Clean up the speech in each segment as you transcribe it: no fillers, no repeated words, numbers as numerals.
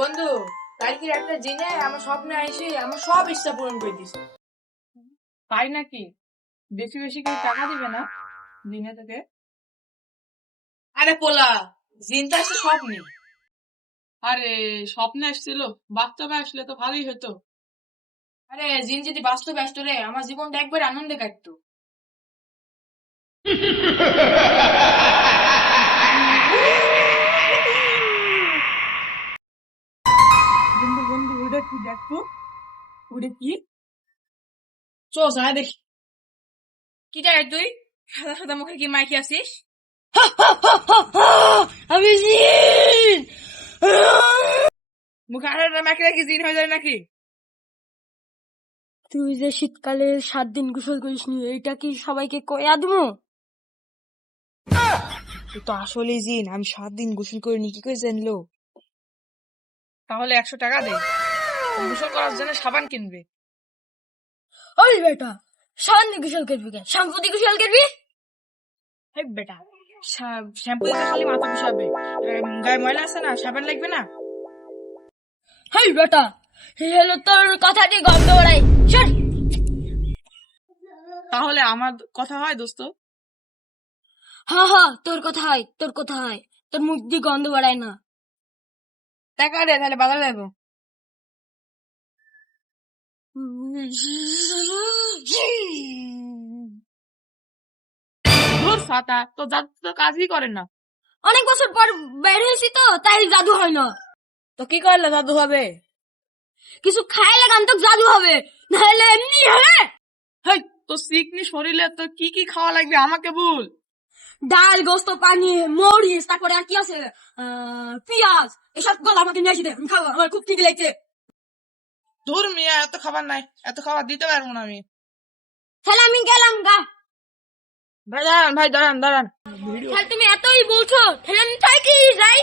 বন্ধু, কালকে একটা জিনে আমার স্বপ্নে আইসে আমার সব ইচ্ছা পূরণ করে দিছে। তাই নাকি? বেশি বেশি করে টাকা দিবে না দিনে থেকে? আরে পোলা, জিন তো আসছে স্বপ্নে। আরে স্বপ্নে আসছিল, বাস্তবে আসলে তো ভালোই হতো। আরে জিন যদি বাস্তবে আসতো রে, আমার জীবনটা একবার আনন্দে কাটতো। বন্ধু বন্ধু, ওটা কি দেখো, ওটা কি? চো যা দেখি। কি টাকা তুই সাদা সাদা মুখে কি মাইকি আসিস? আমি জিন। মুখে আঠারোটা মাইকি রাখি জিন হয়ে যায় নাকি? তুই যে শীতকালে 7 দিন গোসল করিস নি, এইটা কি সবাইকে কয়া দিমু? তুই তো আসলে জিন, আমি 7 দিন গোসল করিনি, কি করে জানলো? তাহলে 100 টাকা দে, গোসল করার জন্য সাবান কিনবে। ওই বেটা, সাবান দিয়ে গোসল করবি কেন? শ্যাম্পু দিয়ে গোসল করবি? হে বেটা, শ্যাম্পু দিতে খালি মাথা পিছাবে, গায়ে ময়লা আছে না, সাবান লাগবে না? হেই বেটা, হলো তোর কথা দিয়ে গন্ধ বাড়াই। শোন, তাহলে আমার কথা হয় দোস্ত? হা তোর কথা হয়, তোর কথা হয়। তোর মুখ দিয়ে গন্ধ বাড়ায় না। টাকা দে, তাহলে বাজার যাবো। ধুর ফাতা, তো জাদু তো কাজই করে না। অনেক বছর পর বের হয়েছি তো, তাই জাদু হয় না। তো কি করলে জাদু হবে? কিছু খাইলে গান তো জাদু হবে, নাহলে এমনি হবে। হেই, তো সিকনি শরীরে তো কি কি খাওয়া লাগবে আমাকে বল। ডাল, গোস্ত, পানি, মরিচ, তারপরে আর কি আছে, পেঁয়াজ, এসব গলা আমাকে নিয়ে আসি দে, আমি খাবো, আমার খুব খিদে লাগছে। ধুর মিয়া, এত খাবার নাই, এত খাবার দিতে পারবো না আমি। তাহলে আমি গেলাম গা। ভাই দাঁড়ান, ভাই দাঁড়ান দাঁড়ান। তাহলে তুমি এতই বলছো, তাহলে আমি তাই কি যাই?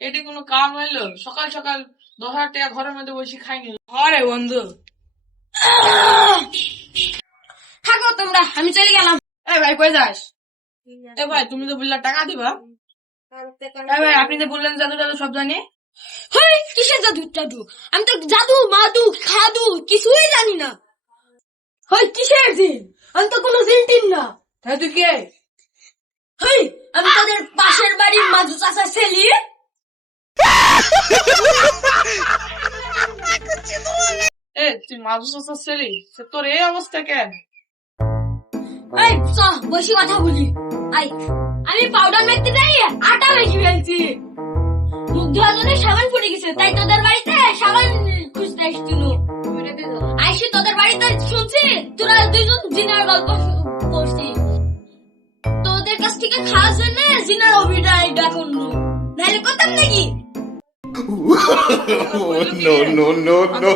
এটি কোনো কাম হইলো? সকাল সকাল 10,000 টাকা ঘরের মধ্যে বসে খাই নিল। আরে বন্ধু, থাকো তোমরা, আমি চলে গেলাম। এ ভাই কই যাস? এ ভাই, তুমি তো বললা টাকা দিবা। এ ভাই, আপনি যে বললেন জাদু জাদু সব জানি। হেই, কিসের জাদু টাদু? আমি তো জাদু মাদু খাদু কিছুই জানি না। হেই, কিসের জিন? আমি তো কোনো জিন টিন না। তাই তুই কে? হেই, আমি তোদের পাশের বাড়ির মাজু চাচা ছেলে। এ তুই মাদুস ছেলে, সে তোর এই অবস্থা কেন? এই চ, বসে কথা বলি। আই, আমি পাউডার মেখতে যাই, আটা মেখে ফেলছি। মুখ ধোয়ার জন্য সাবান ফুটে গেছে, তাই তোদের বাড়িতে সাবান খুঁজতে আসছিল। আইসি তোদের বাড়িতে শুনছি তোরা দুইজন জিনার গল্প করছিস। তোদের কাছ থেকে খাওয়ার জন্য জিনার অভিনয় ডাকুন, নাহলে করতাম নাকি? No, no, no, no.